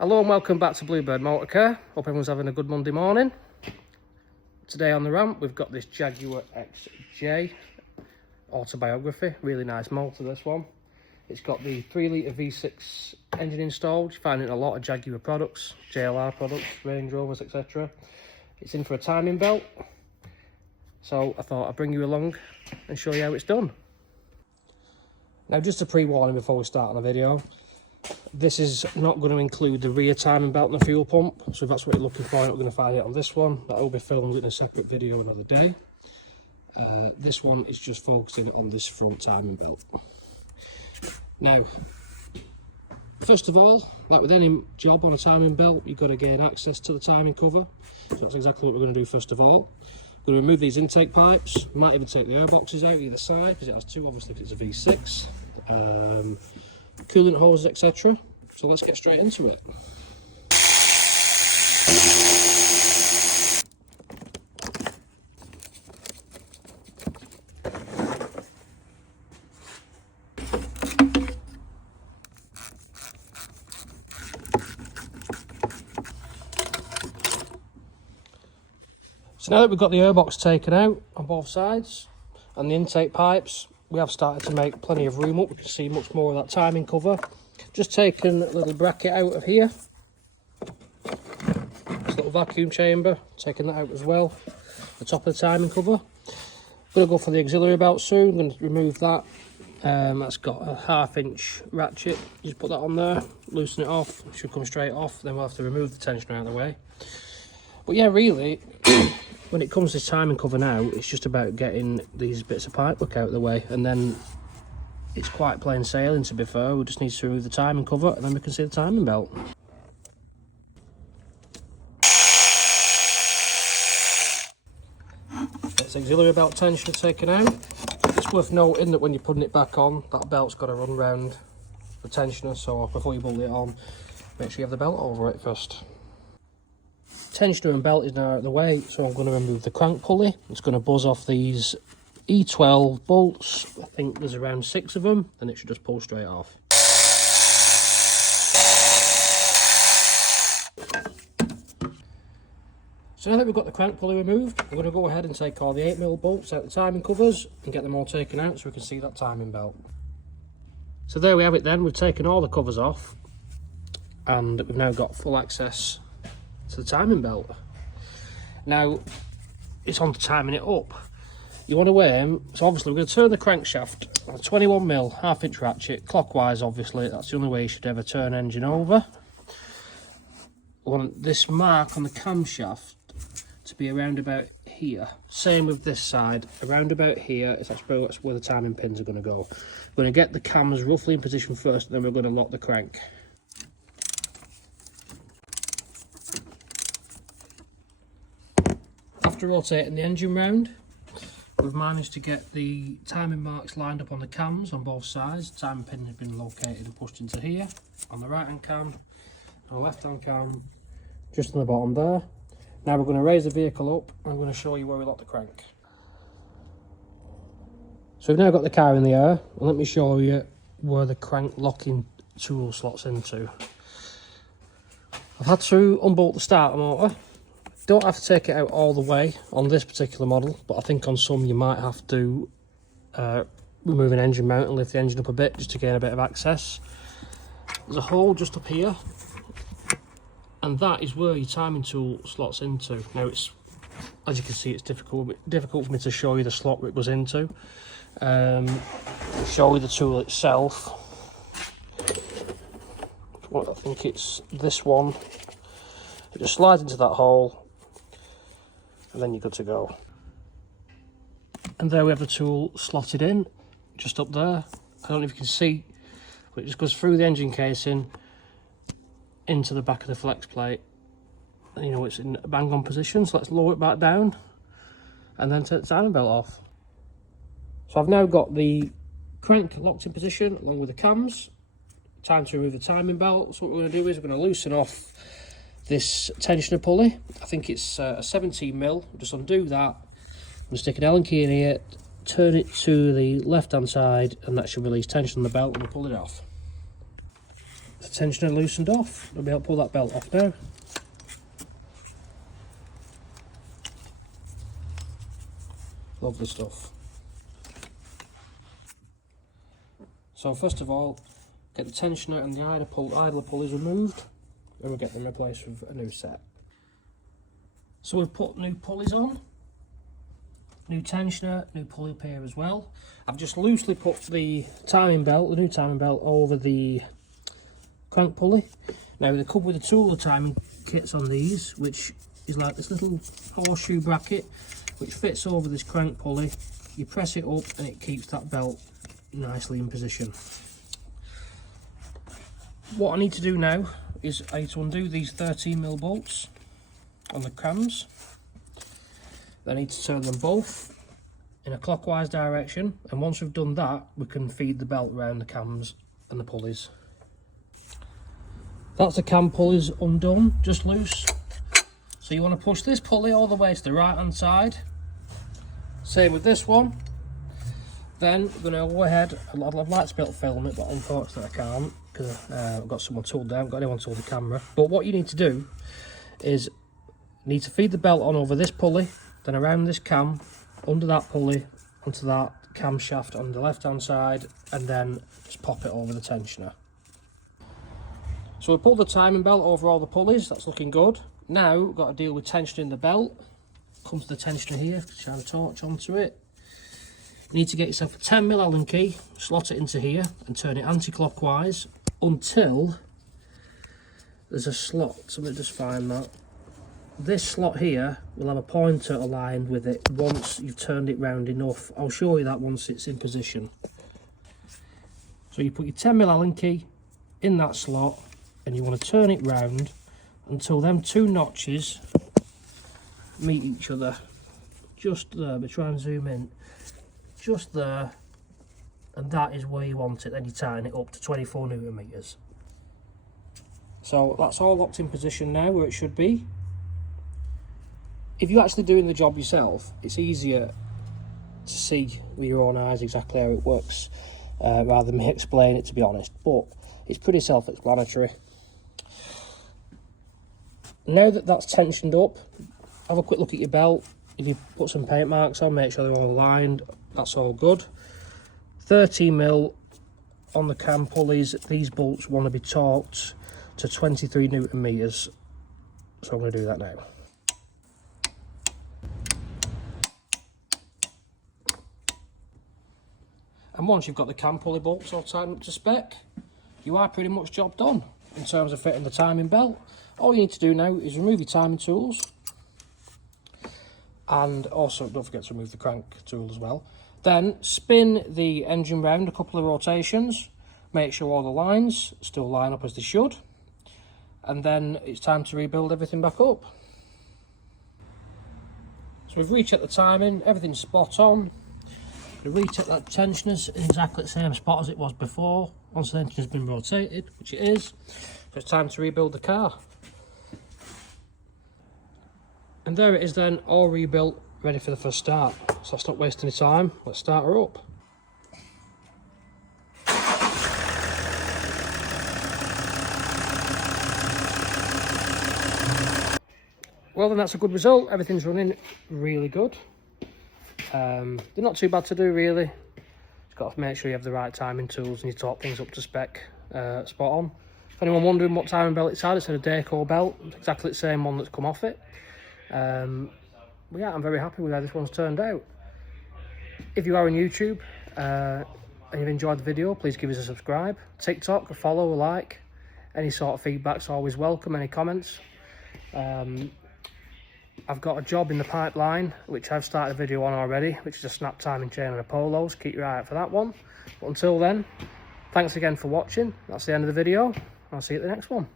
Hello and welcome back to Bluebird Motor Care. Hope everyone's having a good Monday morning. Today on the ramp we've got this Jaguar XJ autobiography. Really nice motor, this one. It's got the 3 litre V6 engine installed. You find it in a lot of Jaguar products, JLR products, Range Rovers, etc. It's in for a timing belt, so I thought I'd bring you along and show you how it's done. Now, just a pre-warning before we start on the video, this is not going to include the rear timing belt and the fuel pump, so if that's what you're looking for, you're not going to find it on this one. That will be filmed in a separate video another day. This one is just focusing on this front timing belt. Now, first of all, like with any job on a timing belt, you've got to gain access to the timing cover. So that's exactly what we're going to do first of all. We're going to remove these intake pipes. Might even take the air boxes out either side, because it has two, obviously, because it's a V6. Coolant hoses, etc. So let's get straight into it. So now that we've got the airbox taken out on both sides and the intake pipes, we have started to make plenty of room up. We can see much more of that timing cover. Just taken a little bracket out of here. This little vacuum chamber, taking that out as well. The top of the timing cover. I'm going to go for the auxiliary belt soon. I'm going to remove that. That's got a 1/2 inch ratchet. Just put that on there, loosen it off. It should come straight off. Then we'll have to remove the tensioner out of the way. But yeah, really, when it comes to timing cover now, it's just about getting these bits of pipework out of the way, and then it's quite plain sailing, to be fair. We just need to remove the timing cover and then we can see the timing belt. That's auxiliary belt tensioner taken out. It's worth noting that when you're putting it back on, that belt's got to run round the tensioner, so before you bolt it on, make sure you have the belt over it first. Tensioner and belt is now out of the way, so I'm going to remove the crank pulley. It's going to buzz off these E12 bolts. I think there's around 6 of them, and it should just pull straight off. So now that we've got the crank pulley removed, we're going to go ahead and take all the 8mm bolts out the timing covers and get them all taken out so we can see that timing belt. So there we have it then. We've taken all the covers off and we've now got full access to the timing belt. Now it's on to timing it up. You want to aim, so obviously we're going to turn the crankshaft on a 21mm 1/2 inch ratchet clockwise. Obviously that's the only way you should ever turn engine over. We want this mark on the camshaft to be around about here. Same with this side, around about here. That's where the timing pins are going to go. We're going to get the cams roughly in position first, and then we're going to lock the crank. After rotating the engine round, we've managed to get the timing marks lined up on the cams on both sides. The timing pin has been located and pushed into here on the right hand cam, and the left hand cam just on the bottom there. Now we're going to raise the vehicle up and I'm going to show you where we lock the crank. So we've now got the car in the air, and let me show you where the crank locking tool slots into. I've had to unbolt the starter motor. Don't have to take it out all the way on this particular model, but I think on some you might have to remove an engine mount and lift the engine up a bit just to gain a bit of access. There's a hole just up here, and that is where your timing tool slots into. Now it's, as you can see, it's difficult for me to show you the slot where it goes into. Show you the tool itself. Well, I think it's this one. It just slides into that hole, and then you're good to go. And there we have the tool slotted in, just up there. I don't know if you can see, but it just goes through the engine casing into the back of the flex plate. And you know it's in a bang on position, so let's lower it back down and then take the timing belt off. So I've now got the crank locked in position along with the cams. Time to remove the timing belt. So what we're going to do is we're going to loosen off this tensioner pulley. I think it's a 17mm. Just undo that. I'm going to stick an Allen key in here, turn it to the left hand side, and that should release tension on the belt and we'll pull it off. the tensioner loosened off. I'll be able to pull that belt off now. Lovely stuff. So first of all, get the tensioner and the idler pulleys removed, and we'll get them replaced with a new set. So we've put new pulleys on, new tensioner, new pulley up here as well. I've just loosely put the timing belt, the new timing belt, over the crank pulley. Now they come with a tool of timing kits on these, which is like this little horseshoe bracket which fits over this crank pulley. You press it up and it keeps that belt nicely in position. What I need to do now is I need to undo these 13mm bolts on the cams. Then I need to turn them both in a clockwise direction, and once we've done that we can feed the belt around the cams and the pulleys. That's the cam pulleys undone, just loose. So you want to push this pulley all the way to the right hand side. Same with this one. Then we're going to go ahead, I'd like to be able to film it, but unfortunately I can't because I've got someone tooled down, I haven't got anyone tooled the camera. But what you need to do is you need to feed the belt on over this pulley, then around this cam, under that pulley, onto that camshaft on the left hand side, and then just pop it over the tensioner. So we pulled the timing belt over all the pulleys, that's looking good. Now we've got to deal with tensioning the belt. Come to the tensioner here, shine a torch onto it. You need to get yourself a 10mm Allen key, slot it into here and turn it anti-clockwise until there's a slot. So let me just find that. This slot here will have a pointer aligned with it once you've turned it round enough. I'll show you that once it's in position. So you put your 10mm Allen key in that slot and you want to turn it round until them two notches meet each other. Just there, but try and zoom in. Just there, and that is where you want it. Then you tighten it up to 24 Newton meters. So that's all locked in position now where it should be. If you're actually doing the job yourself, it's easier to see with your own eyes exactly how it works rather than me explain it, to be honest, but it's pretty self-explanatory. Now that that's tensioned up, have a quick look at your belt. If you put some paint marks on, make sure they're all aligned. That's all good. 13mm on the cam pulleys. These bolts want to be torqued to 23 Newton meters. So I'm going to do that now. And once you've got the cam pulley bolts all tightened up to spec, you are pretty much job done in terms of fitting the timing belt. All you need to do now is remove your timing tools. And also don't forget to remove the crank tool as well. Then spin the engine round a couple of rotations, make sure all the lines still line up as they should, and then it's time to rebuild everything back up. So we've rechecked the timing, everything's spot on. We rechecked that tensioner's in exactly the same spot as it was before. Once the engine's been rotated, which it is, so it's time to rebuild the car. And there it is then, all rebuilt, ready for the first start. So let's not waste any time, let's start her up. Well then, that's a good result, everything's running really good. They're not too bad to do really. Just got to make sure you have the right timing tools and you torque things up to spec, spot on. If anyone wondering what timing belt it's had a Dayco belt, it's exactly the same one that's come off it. But yeah, I'm very happy with how this one's turned out. If you are on YouTube and you've enjoyed the video, please give us a subscribe, TikTok, a follow, a like. Any sort of feedback's always welcome, any comments. I've got a job in the pipeline, which I've started a video on already, which is a snap timing chain and a polos. Keep your eye out for that one. But until then, thanks again for watching. That's the end of the video. I'll see you at the next one.